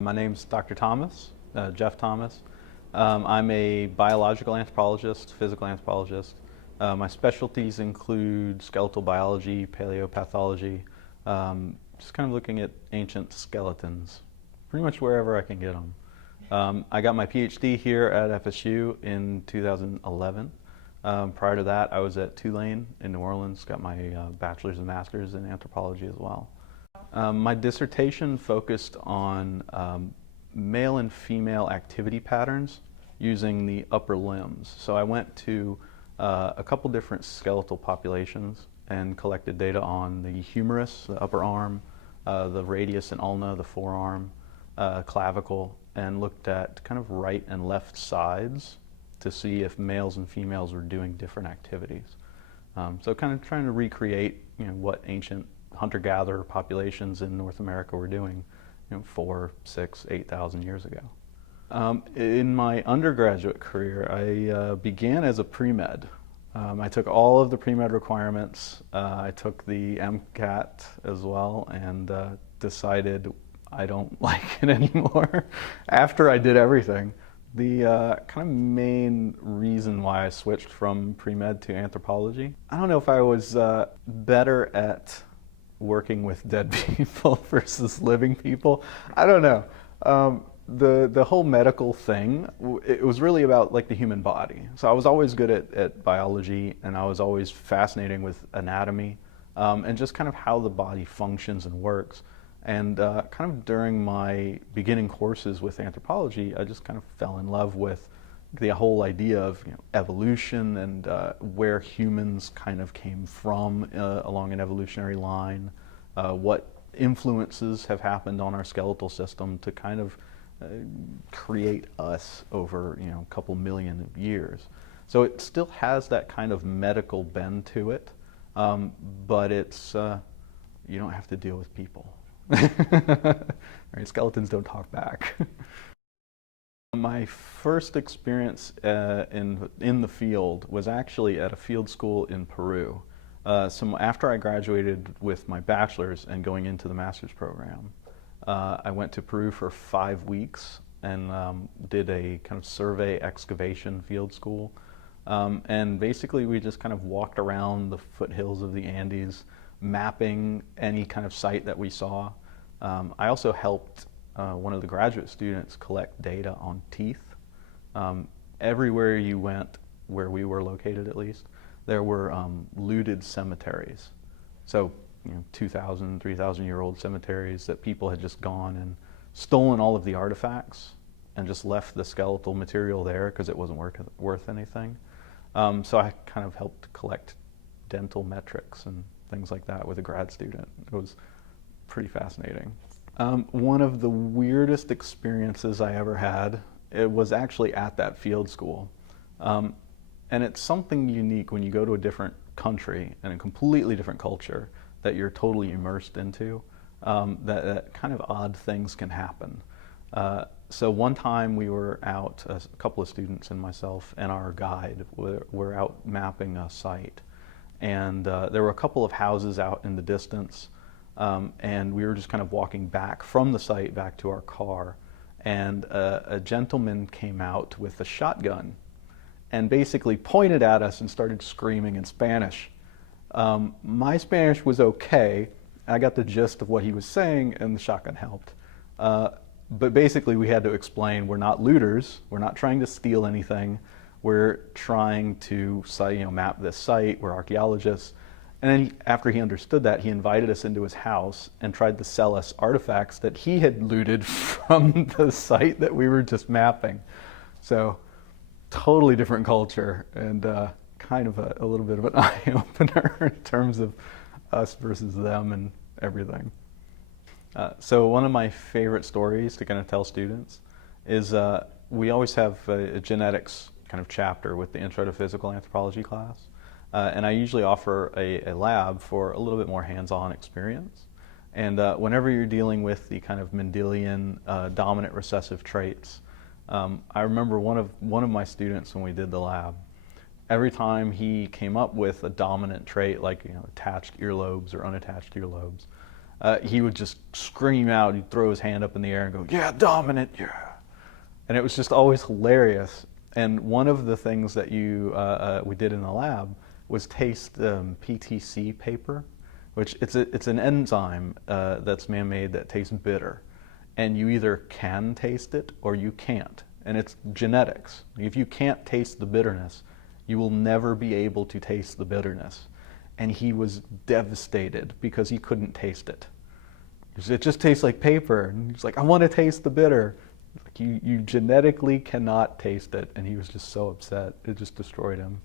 My name's Dr. Thomas, Jeff Thomas. I'm a biological anthropologist, physical anthropologist. My specialties include skeletal biology, paleopathology, just kind of looking at ancient skeletons, pretty much wherever I can get them. I got my PhD here at FSU in 2011. Prior to that, I was at Tulane in New Orleans, got my bachelor's and master's in anthropology as well. My dissertation focused on male and female activity patterns using the upper limbs. So I went to a couple different skeletal populations and collected data on the humerus, the upper arm, the radius and ulna, the forearm, clavicle, and looked at kind of right and left sides to see if males and females were doing different activities. So kind of trying to recreate, what ancient hunter-gatherer populations in North America were doing, 4, 6, 8,000 years ago. In my undergraduate career, I began as a pre-med. I took all of the pre-med requirements. I took the MCAT as well and decided I don't like it anymore after I did everything. The kind of main reason why I switched from pre-med to anthropology, I don't know if I was better at working with dead people versus living people. I don't know. The whole medical thing, it was really about like the human body. So I was always good at biology, and I was always fascinating with anatomy and just kind of how the body functions and works. And kind of during my beginning courses with anthropology, I just kind of fell in love with the whole idea of evolution and where humans kind of came from along an evolutionary line, what influences have happened on our skeletal system to kind of create us over a couple million years. So it still has that kind of medical bend to it, but it's you don't have to deal with people. Right, skeletons don't talk back. My first experience in the field was actually at a field school in Peru. So after I graduated with my bachelor's and going into the master's program, I went to Peru for 5 weeks and did a kind of survey excavation field school. And basically we just kind of walked around the foothills of the Andes, mapping any kind of site that we saw. I also helped one of the graduate students collect data on teeth. Everywhere you went, where we were located at least, there were looted cemeteries. So 2,000, 3,000-year-old cemeteries that people had just gone and stolen all of the artifacts and just left the skeletal material there because it wasn't worth anything. So I kind of helped collect dental metrics and things like that with a grad student. It was pretty fascinating. One of the weirdest experiences I ever had, it was actually at that field school. And it's something unique when you go to a different country and a completely different culture that you're totally immersed into, that kind of odd things can happen. So one time we were out, a couple of students and myself and our guide were out mapping a site. And there were a couple of houses out in the distance, and we were just kind of walking back from the site back to our car, and a gentleman came out with a shotgun and basically pointed at us and started screaming in Spanish. My Spanish was okay. I got the gist of what he was saying, and the shotgun helped. But basically we had to explain, we're not looters, we're not trying to steal anything, we're trying to map this site, we're archaeologists. And then after he understood that, he invited us into his house and tried to sell us artifacts that he had looted from the site that we were just mapping. So totally different culture, and kind of a little bit of an eye-opener in terms of us versus them and everything. So one of my favorite stories to kind of tell students is we always have a genetics kind of chapter with the Intro to Physical Anthropology class. And I usually offer a lab for a little bit more hands-on experience. And whenever you're dealing with the kind of Mendelian dominant recessive traits, I remember one of my students when we did the lab, every time he came up with a dominant trait like attached earlobes or unattached earlobes, he would just scream out, he'd throw his hand up in the air and go, "Yeah, dominant, yeah." And it was just always hilarious. And one of the things that we did in the lab was taste PTC paper, which it's an enzyme that's man-made that tastes bitter. And you either can taste it or you can't. And it's genetics. If you can't taste the bitterness, you will never be able to taste the bitterness. And he was devastated because he couldn't taste it. It just tastes like paper. And he's like, "I want to taste the bitter." Like, you genetically cannot taste it. And he was just so upset. It just destroyed him.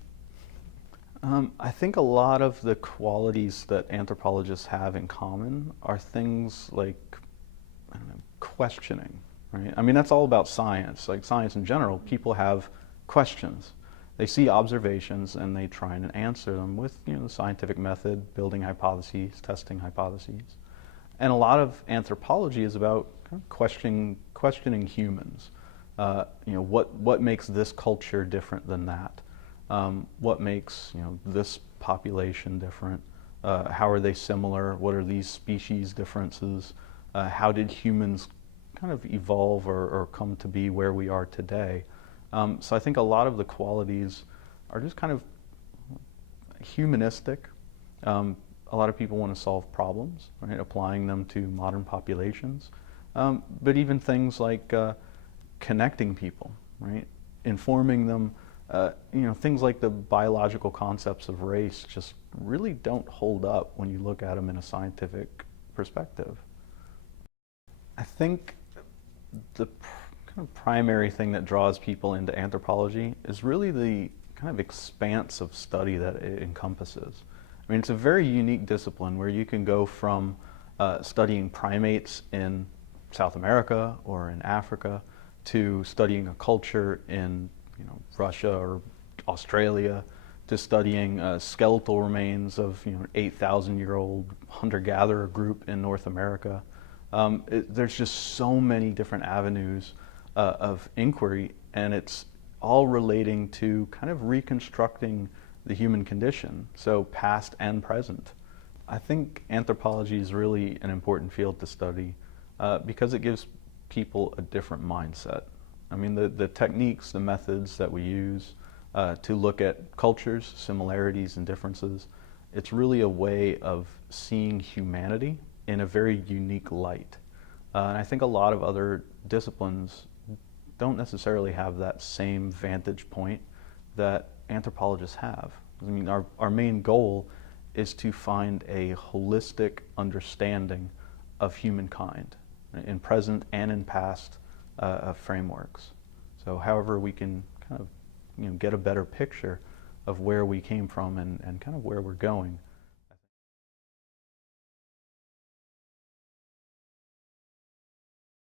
I think a lot of the qualities that anthropologists have in common are things like, I don't know, questioning, right? I mean, that's all about science. Like science in general, people have questions. They see observations and they try and answer them with, the scientific method, building hypotheses, testing hypotheses. And a lot of anthropology is about kind of questioning humans. What makes this culture different than that? What makes this population different? How are they similar? What are these species differences? How did humans kind of evolve or come to be where we are today? So I think a lot of the qualities are just kind of humanistic. A lot of people want to solve problems, right? Applying them to modern populations. But even things like connecting people, right? Informing them. Things like the biological concepts of race just really don't hold up when you look at them in a scientific perspective. I think the kind of primary thing that draws people into anthropology is really the kind of expanse of study that it encompasses. I mean, it's a very unique discipline where you can go from studying primates in South America or in Africa to studying a culture in Russia or Australia, to studying skeletal remains of 8,000-year-old hunter-gatherer group in North America. There's just so many different avenues of inquiry, and it's all relating to kind of reconstructing the human condition, so past and present. I think anthropology is really an important field to study because it gives people a different mindset. I mean, the techniques, the methods that we use to look at cultures, similarities, and differences, it's really a way of seeing humanity in a very unique light. And I think a lot of other disciplines don't necessarily have that same vantage point that anthropologists have. I mean, our main goal is to find a holistic understanding of humankind in present and in past frameworks. So however we can kind of get a better picture of where we came from and kind of where we're going.